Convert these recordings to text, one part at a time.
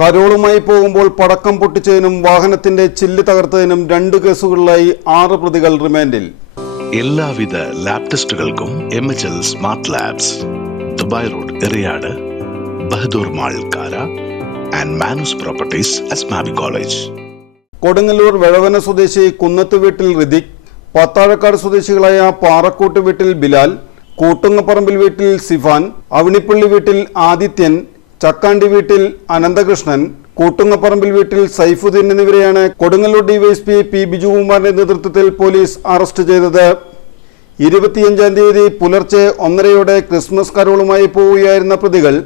കരോളുമായി പോകുമ്പോൾ പടക്കം പൊട്ടിച്ചതിനും വാഹനത്തിന്റെ ചില്ല് തകർത്തതിനും 2 കേസുകളിലായി 6 പ്രതികൾ റിമാൻഡിൽ. എല്ലാവിധ ലാബ് ടെസ്റ്റുകൾക്കും MHL smart labs, Dubai road, Eriyad, Bahadur mall, Kara and Manus properties, Asmabi college. Kodungallur Vezhavana സ്വദേശി കുന്നത്ത് വീട്ടിൽ ഋതിക്, പത്താഴക്കാട് സ്വദേശികളായ പാറക്കൂട്ട് വീട്ടിൽ ബിലാൽ, കൂട്ടുങ്ങപ്പറമ്പിൽ വീട്ടിൽ സിഫാൻ, അവിണിപ്പള്ളി വീട്ടിൽ ആദിത്യൻ, ചക്കാണ്ടി വീട്ടിൽ അനന്തകൃഷ്ണൻ, കൂട്ടുങ്ങപ്പറമ്പിൽ വീട്ടിൽ സൈഫുദ്ദീൻ എന്നിവരെയാണ് കൊടുങ്ങല്ലൂർ ഡിവൈഎസ്പി പി ബിജുകുമാറിന്റെ നേതൃത്വത്തിൽ പോലീസ് അറസ്റ്റ് ചെയ്തത്. 25-ാം തീയതി പുലർച്ചെ 1:30-യോടെ ക്രിസ്മസ് കരോളുമായി പോവുകയായിരുന്ന പ്രതികൾ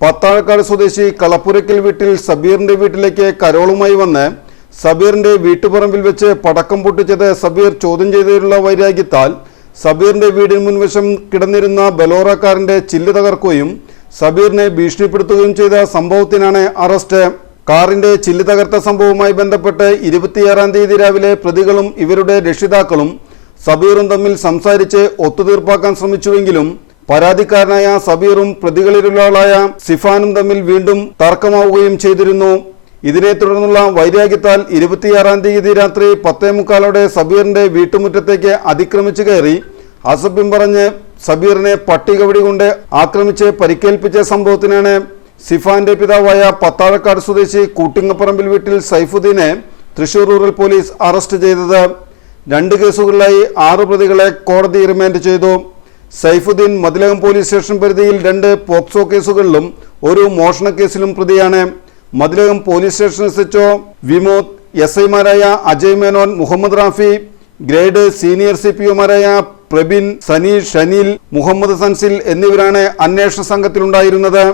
പത്താഴക്കാട് സ്വദേശി കളപ്പുരയ്ക്കൽ വീട്ടിൽ സബീറിന്റെ വീട്ടിലേക്ക് കരോളുമായി വന്ന് സബീറിന്റെ വീട്ടുപറമ്പിൽ വെച്ച് പടക്കം പൊട്ടിച്ചത് സബീർ ചോദ്യം ചെയ്തതിലുള്ള വൈരാഗ്യത്താൽ സബീറിന്റെ വീടിന് മുൻവശം കിടന്നിരുന്ന ബലോറ കാറിന്റെ ചില്ല് തകർക്കുകയും സബീറിനെ ഭീഷണിപ്പെടുത്തുകയും ചെയ്ത സംഭവത്തിനാണ് അറസ്റ്റ്. കാറിന്റെ ചില്ല് തകർത്ത സംഭവവുമായി ബന്ധപ്പെട്ട് 26-ാം തീയതി രാവിലെ പ്രതികളും ഇവരുടെ രക്ഷിതാക്കളും സബീറും തമ്മിൽ സംസാരിച്ച് ഒത്തുതീർപ്പാക്കാൻ ശ്രമിച്ചുവെങ്കിലും പരാതിക്കാരനായ സബീറും പ്രതികളിലൊരാളായ സിഫാനും തമ്മിൽ വീണ്ടും തർക്കമാവുകയും ചെയ്തിരുന്നു. ഇതിനെ തുടർന്നുള്ള വൈരാഗ്യത്താൽ 26-ാം തീയതി രാത്രി 10:45-ഓടെ സബീറിന്റെ വീട്ടുമുറ്റത്തേക്ക് അതിക്രമിച്ചു കയറി അസഭ്യം പറഞ്ഞ് സബീറിനെ പട്ടികവടി കൊണ്ട് ആക്രമിച്ച് പരിക്കേൽപ്പിച്ച സംഭവത്തിനാണ് സിഫാന്റെ പിതാവായ പത്താഴക്കാട് സ്വദേശി കൂട്ടിങ്ങപ്പറമ്പിൽ വീട്ടിൽ സൈഫുദ്ദീനെ തൃശൂർ റൂറൽ പോലീസ് അറസ്റ്റ് ചെയ്തത്. 2 കേസുകളിലായി 6 പ്രതികളെ കോടതി റിമാൻഡ് ചെയ്തു. സൈഫുദ്ദീൻ മതിലകം പോലീസ് സ്റ്റേഷൻ പരിധിയിൽ 2 പോക്സോ കേസുകളിലും 1 മോഷണ കേസിലും പ്രതിയാണ്. Mathilakam police station SHO Vimod, SI-മാരായ അജയ് മേനോൻ, മുഹമ്മദ് റാഫി, ഗ്രേഡ് സീനിയർ CPOമാരായ പ്രബിൻ, സനീഷ്, ഷനീൽ, മുഹമ്മദ് സൻസിൽ എന്നിവരാണ് അന്വേഷണ സംഘത്തിലുണ്ടായിരുന്നത്.